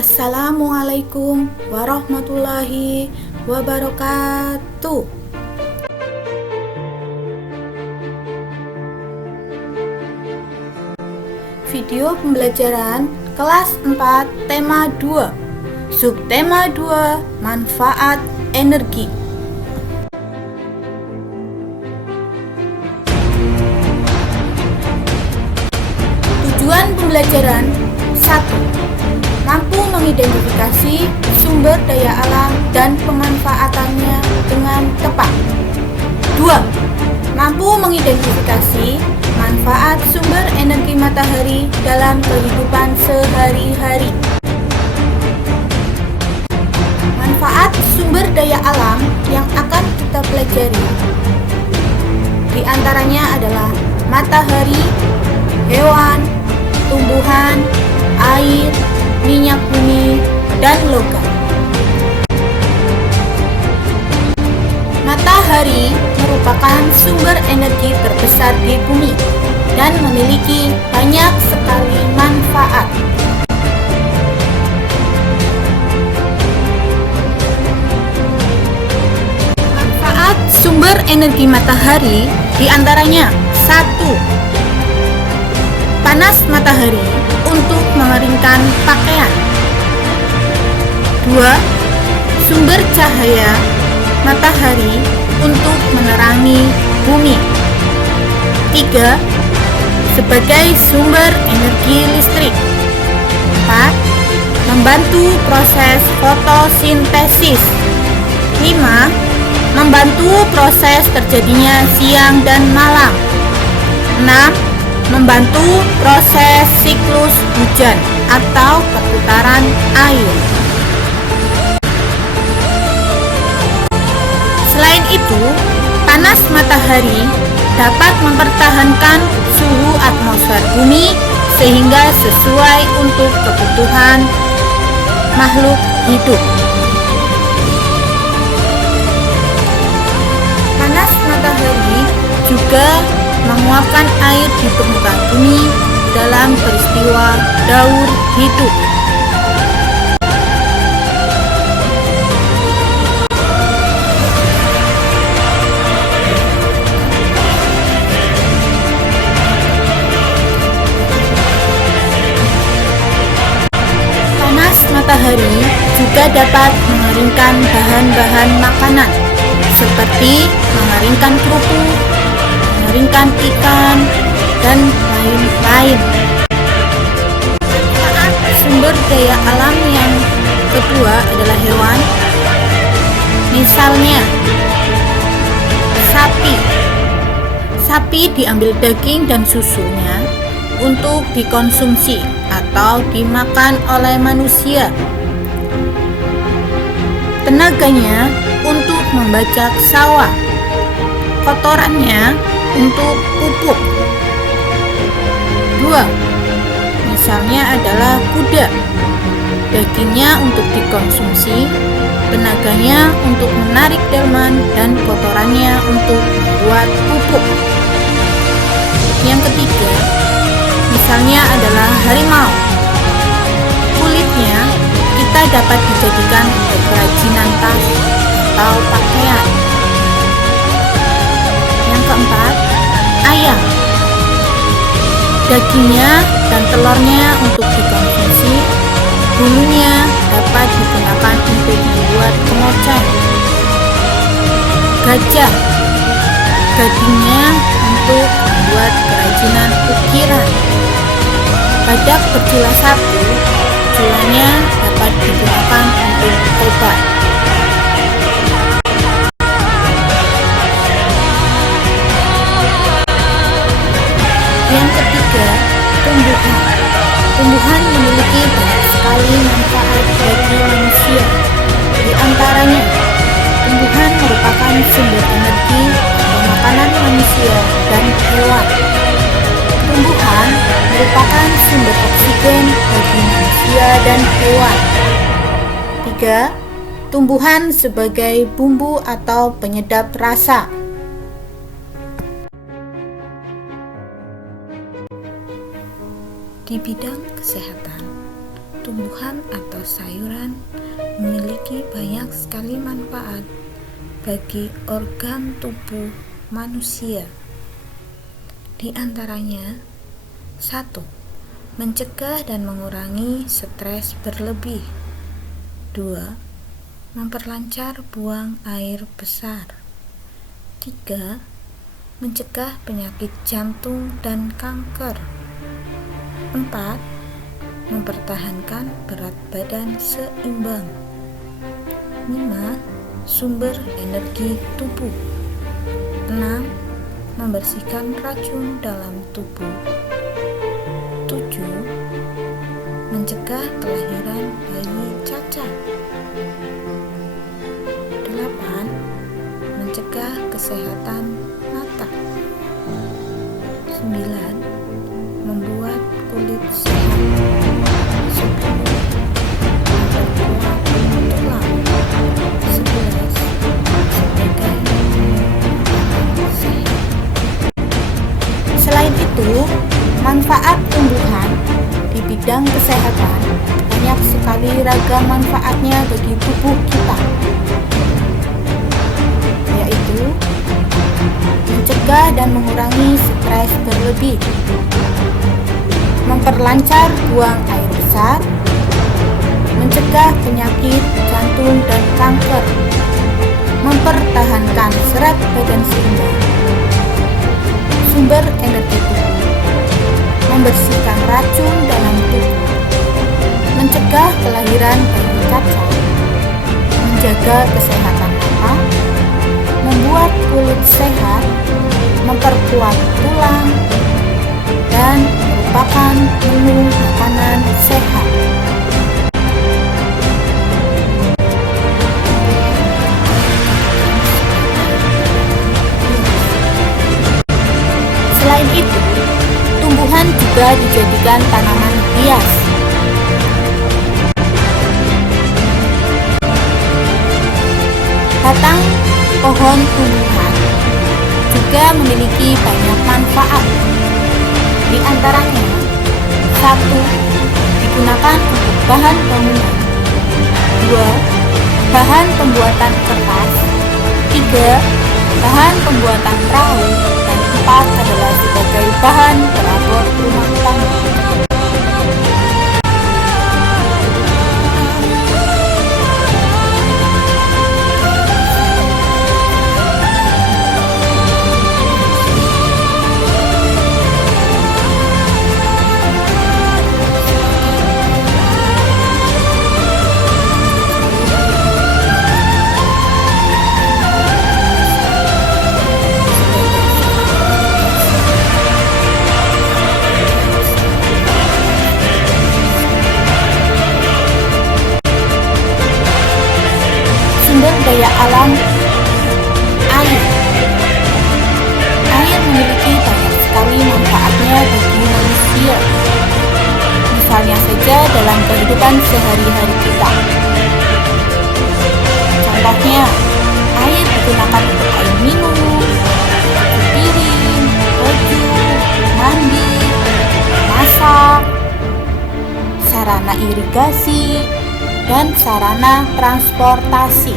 Assalamualaikum warahmatullahi wabarakatuh. Video pembelajaran kelas 4 tema 2, subtema 2, manfaat energi. Tujuan pembelajaran: 1. Mampu mengidentifikasi sumber daya alam dan pemanfaatannya dengan tepat. 2. Mampu mengidentifikasi manfaat sumber energi matahari dalam kehidupan sehari-hari. Manfaat sumber daya alam yang akan kita pelajari di antaranya adalah matahari, hewan, tumbuhan, air, minyak bumi, dan logam. Matahari merupakan sumber energi terbesar di bumi dan memiliki banyak sekali manfaat. Manfaat sumber energi matahari diantaranya: 1. Panas matahari untuk mengeringkan pakaian. 2. Sumber cahaya matahari untuk menerangi bumi. 3. Sebagai sumber energi listrik. 4. Membantu proses fotosintesis. 5. Membantu proses terjadinya siang dan malam. 6. Membantu proses siklus hujan atau perputaran air. Selain itu, panas matahari dapat mempertahankan suhu atmosfer bumi sehingga sesuai untuk kebutuhan makhluk hidup. Panas matahari juga menguapkan air di permukaan bumi dalam peristiwa daur hidup. Panas matahari juga dapat mengeringkan bahan-bahan makanan seperti mengeringkan kerupuk, mengeringkan ikan, dan lain-lain. Sumber daya alam yang kedua adalah hewan. Misalnya, sapi. Sapi diambil daging dan susunya untuk dikonsumsi atau dimakan oleh manusia. Tenaganya untuk membajak sawah. Kotorannya untuk pupuk. 2. Misalnya adalah kuda. Dagingnya untuk dikonsumsi, tenaganya untuk menarik delman, dan kotorannya untuk membuat pupuk. Yang ketiga, misalnya adalah harimau. Kulitnya kita dapat dijadikan untuk kerajinan tas atau pakaian. Yang keempat, ayam. Dagingnya dan telurnya untuk dikonsumsi, bulunya dapat digunakan untuk membuat kemoceng. Gajah. Dagingnya untuk membuat kerajinan ukiran. Badak bercula satu, culanya dapat digunakan untuk obat. Yang ketiga, tumbuhan. Tumbuhan memiliki banyak sekali manfaat bagi manusia. Di antaranya, tumbuhan merupakan sumber energi atau makanan manusia dan hewan. Tumbuhan merupakan sumber oksigen bagi manusia dan hewan. 3. Tumbuhan sebagai bumbu atau penyedap rasa. Di bidang kesehatan, tumbuhan atau sayuran memiliki banyak sekali manfaat bagi organ tubuh manusia. Di antaranya, 1. Mencegah dan mengurangi stres berlebih. 2. Memperlancar buang air besar. 3. Mencegah penyakit jantung dan kanker. 4. Mempertahankan berat badan seimbang. 5. Sumber energi tubuh. 6. Membersihkan racun dalam tubuh. 7. Mencegah kelahiran bayi cacat. 8. Mencegah kesehatan mata. 9. Membuat kulit sehat. 10. Memperkuat tulang. 11. Sebagai sehat. Selain itu, manfaat tumbuhan di bidang kesehatan banyak sekali ragam manfaatnya bagi tubuh kita, yaitu mencegah dan mengurangi stres berlebih, memperlancar buang air besar, mencegah penyakit jantung dan kanker, mempertahankan serat badan seimbang, sumber energi tubuh, membersihkan racun dalam tubuh, mencegah kelahiran bayi cacat, menjaga kesehatan mata, membuat kulit sehat, memperkuat tulang, dan merupakan menu makanan sehat. Selain itu, tumbuhan juga dijadikan tanaman hias. Batang pohon tumbuhan juga memiliki banyak manfaat. Di antaranya, 1. Digunakan untuk bahan bangunan. 2. Bahan pembuatan kertas. 3. Bahan pembuatan perahu. Dan 4 adalah sebagai bahan perabot rumah tangga. Sumber daya alam air. Air memiliki banyak sekali manfaatnya bagi manusia. Misalnya saja dalam kehidupan sehari-hari kita. Contohnya, air digunakan untuk air minum, cuci piring, baju, mandi, masak, sarana irigasi, dan sarana transportasi.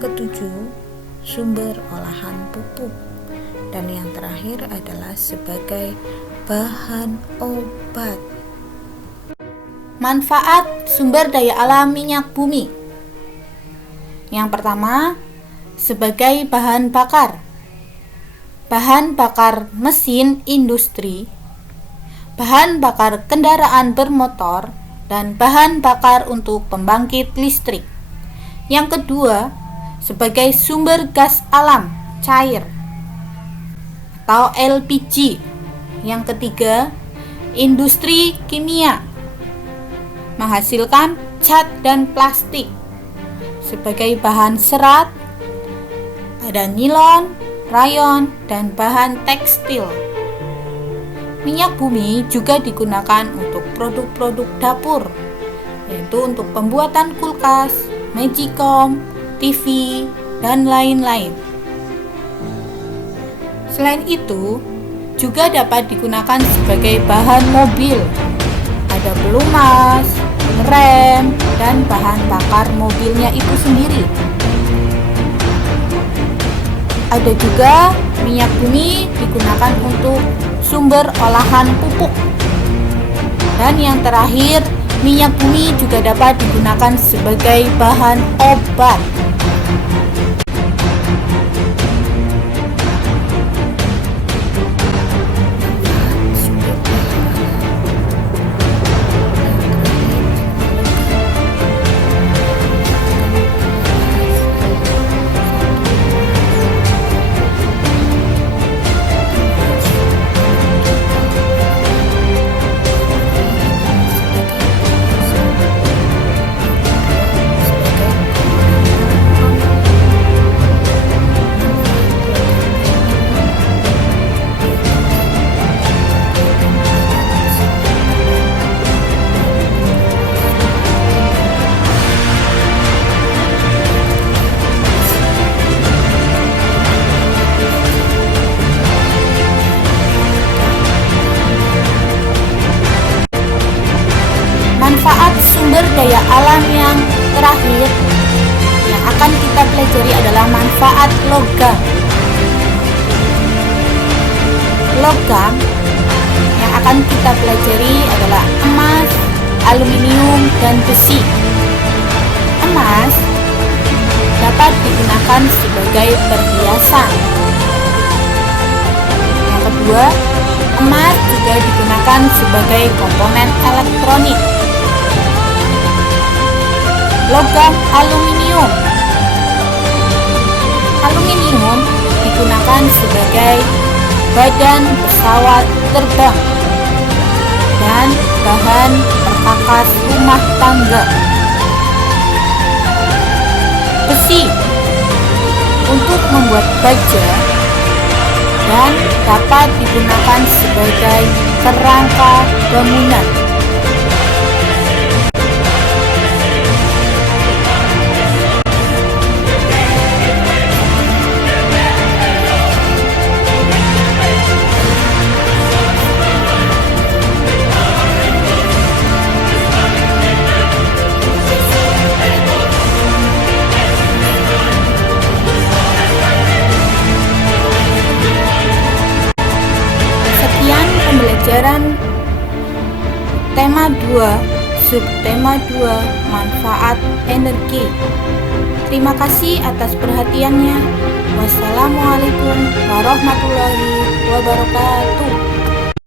Yang ketujuh, sumber olahan pupuk. Dan yang terakhir adalah sebagai bahan obat. Manfaat sumber daya alam minyak bumi. Yang pertama, sebagai bahan bakar. Bahan bakar mesin industri, bahan bakar kendaraan bermotor, dan bahan bakar untuk pembangkit listrik. Yang kedua, sebagai sumber gas alam cair atau LPG. Yang ketiga, industri kimia menghasilkan cat dan plastik. Sebagai bahan serat ada nilon, rayon, dan bahan tekstil. Minyak bumi juga digunakan untuk produk-produk dapur, yaitu untuk pembuatan kulkas, magicom, TV, dan lain-lain. Selain itu, juga dapat digunakan sebagai bahan mobil. Ada pelumas, rem, dan bahan bakar mobilnya itu sendiri. Ada juga minyak bumi digunakan untuk sumber olahan pupuk. Dan yang terakhir, minyak bumi juga dapat digunakan sebagai bahan obat. Manfaat sumber daya alam yang terakhir yang akan kita pelajari adalah manfaat logam. Logam yang akan kita pelajari adalah emas, aluminium, dan besi. Emas dapat digunakan sebagai perhiasan. Yang kedua, emas juga digunakan sebagai komponen elektronik. Logam aluminium. Aluminium digunakan sebagai badan pesawat terbang dan bahan perkakas rumah tangga. Besi untuk membuat baja dan dapat digunakan sebagai kerangka bangunan. Pembelajaran tema 2, subtema 2, manfaat energi. Terima kasih atas perhatiannya. Wassalamualaikum warahmatullahi wabarakatuh.